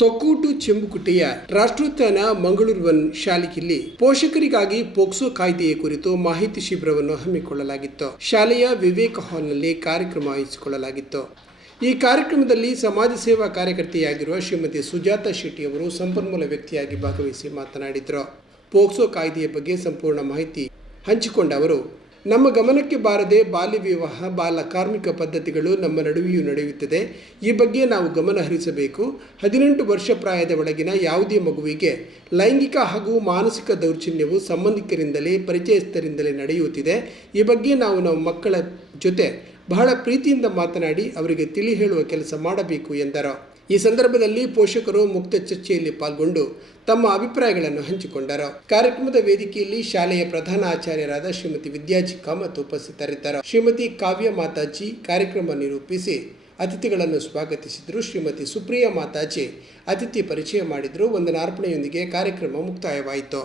Thokkottu ಚೆಂಬುಕುಟೆಯ Rashtrotthana Mangaluru one ಶಾಲೆಯಲ್ಲಿ ಪೋಷಕರಿಗಾಗಿ POCSO ಕಾಯ್ದೆಯ ಕುರಿತು ಮಾಹಿತಿ ಶಿಬಿರವನ್ನು ಹಮ್ಮಿಕೊಳ್ಳಲಾಗಿತ್ತು. ಶಾಲೆಯ ವಿವೇಕ ಹಾಲ್ನಲ್ಲಿ ಕಾರ್ಯಕ್ರಮ ಆಯೋಜಿಸಿಕೊಳ್ಳಲಾಗಿತ್ತು. ಈ ಕಾರ್ಯಕ್ರಮದಲ್ಲಿ ಸಮಾಜ ಸೇವಾ ಕಾರ್ಯಕರ್ತೆಯಾಗಿರುವ ಶ್ರೀಮತಿ ಸುಜಾತಾ ಶೆಟ್ಟಿ ಅವರು ಸಂಪನ್ಮೂಲ ವ್ಯಕ್ತಿಯಾಗಿ ಭಾಗವಹಿಸಿ ಮಾತನಾಡಿದರು. ಪೋಕ್ಸೋ ಕಾಯ್ದೆಯ ಬಗ್ಗೆ ಸಂಪೂರ್ಣ ಮಾಹಿತಿ ಹಂಚಿಕೊಂಡ ಅವರು, ನಮ್ಮ ಗಮನಕ್ಕೆ ಬಾರದೆ ಬಾಲ್ಯ ವಿವಾಹ, ಬಾಲ ಕಾರ್ಮಿಕ ಪದ್ಧತಿಗಳು ನಮ್ಮ ನಡುವೆಯೂ ನಡೆಯುತ್ತದೆ. ಈ ಬಗ್ಗೆ ನಾವು ಗಮನ ಹರಿಸಬೇಕು. 18 ವರ್ಷ ಪ್ರಾಯದ ಒಳಗಿನ ಯಾವುದೇ ಮಗುವಿಗೆ ಲೈಂಗಿಕ ಹಾಗೂ ಮಾನಸಿಕ ದೌರ್ಜನ್ಯವು ಸಂಬಂಧಿಕರಿಂದಲೇ, ಪರಿಚಯಸ್ಥರಿಂದಲೇ ನಡೆಯುತ್ತಿದೆ. ಈ ಬಗ್ಗೆ ನಾವು ನಮ್ಮ ಮಕ್ಕಳ ಜೊತೆ ಬಹಳ ಪ್ರೀತಿಯಿಂದ ಮಾತನಾಡಿ ಅವರಿಗೆ ತಿಳಿ ಹೇಳುವ ಕೆಲಸ ಮಾಡಬೇಕು ಎಂದರು. ಈ ಸಂದರ್ಭದಲ್ಲಿ ಪೋಷಕರು ಮುಕ್ತ ಚರ್ಚೆಯಲ್ಲಿ ಪಾಲ್ಗೊಂಡು ತಮ್ಮ ಅಭಿಪ್ರಾಯಗಳನ್ನು ಹಂಚಿಕೊಂಡರು. ಕಾರ್ಯಕ್ರಮದ ವೇದಿಕೆಯಲ್ಲಿ ಶಾಲೆಯ ಪ್ರಧಾನ ಆಚಾರ್ಯರಾದ ಶ್ರೀಮತಿ ವಿದ್ಯಾಜಿ ಕಾಮತ್ ಉಪಸ್ಥಿತರಿದ್ದರು. ಶ್ರೀಮತಿ ಕಾವ್ಯ ಮಾತಾಜಿ ಕಾರ್ಯಕ್ರಮ ನಿರೂಪಿಸಿ ಅತಿಥಿಗಳನ್ನು ಸ್ವಾಗತಿಸಿದರು. ಶ್ರೀಮತಿ ಸುಪ್ರಿಯಾ ಮಾತಾಜಿ ಅತಿಥಿ ಪರಿಚಯ ಮಾಡಿದರು. ವಂದನಾರ್ಪಣೆಯೊಂದಿಗೆ ಕಾರ್ಯಕ್ರಮ ಮುಕ್ತಾಯವಾಯಿತು.